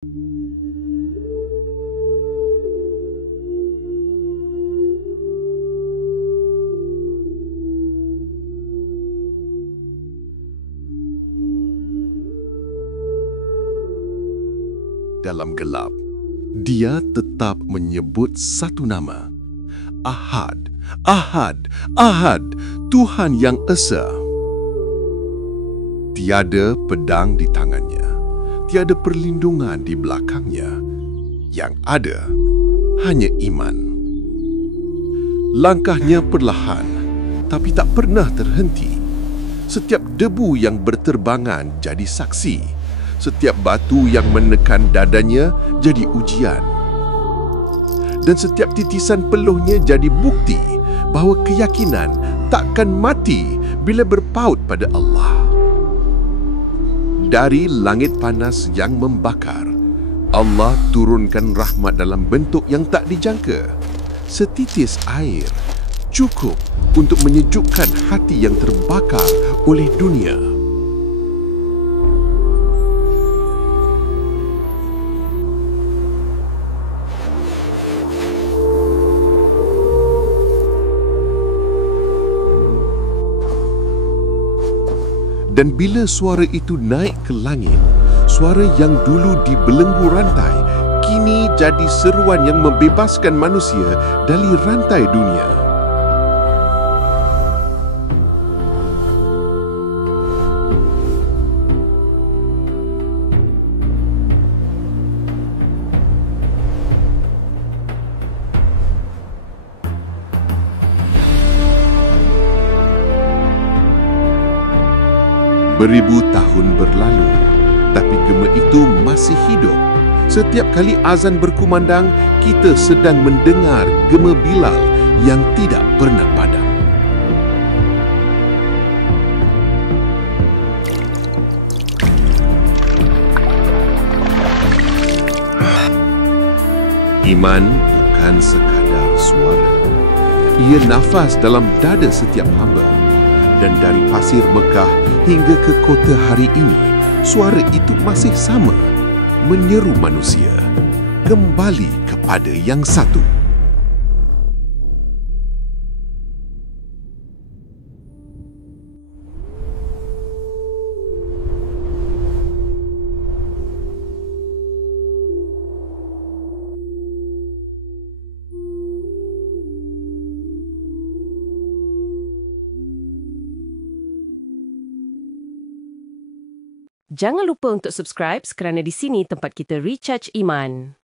Dalam gelap, dia tetap menyebut satu nama. Ahad, Ahad, Ahad, Tuhan yang Esa. Tiada pedang di tangannya, tiada perlindungan di belakangnya. Yang ada hanya iman. Langkahnya perlahan, tapi tak pernah terhenti. Setiap debu yang berterbangan jadi saksi. Setiap batu yang menekan dadanya jadi ujian. Dan setiap titisan peluhnya jadi bukti bahawa keyakinan takkan mati bila berpaut pada Allah. Dari langit panas yang membakar, Allah turunkan rahmat dalam bentuk yang tak dijangka. Setitis air cukup untuk menyejukkan hati yang terbakar oleh dunia. Dan bila suara itu naik ke langit, suara yang dulu dibelenggu rantai, kini jadi seruan yang membebaskan manusia dari rantai dunia. Beribu tahun berlalu, tapi gema itu masih hidup. Setiap kali azan berkumandang, kita sedang mendengar gema Bilal yang tidak pernah padam. Iman bukan sekadar suara. Ia nafas dalam dada setiap hamba. Dan dari pasir Mekah hingga ke kota hari ini, suara itu masih sama, menyeru manusia kembali kepada yang satu. Jangan lupa untuk subscribe kerana di sini tempat kita recharge iman.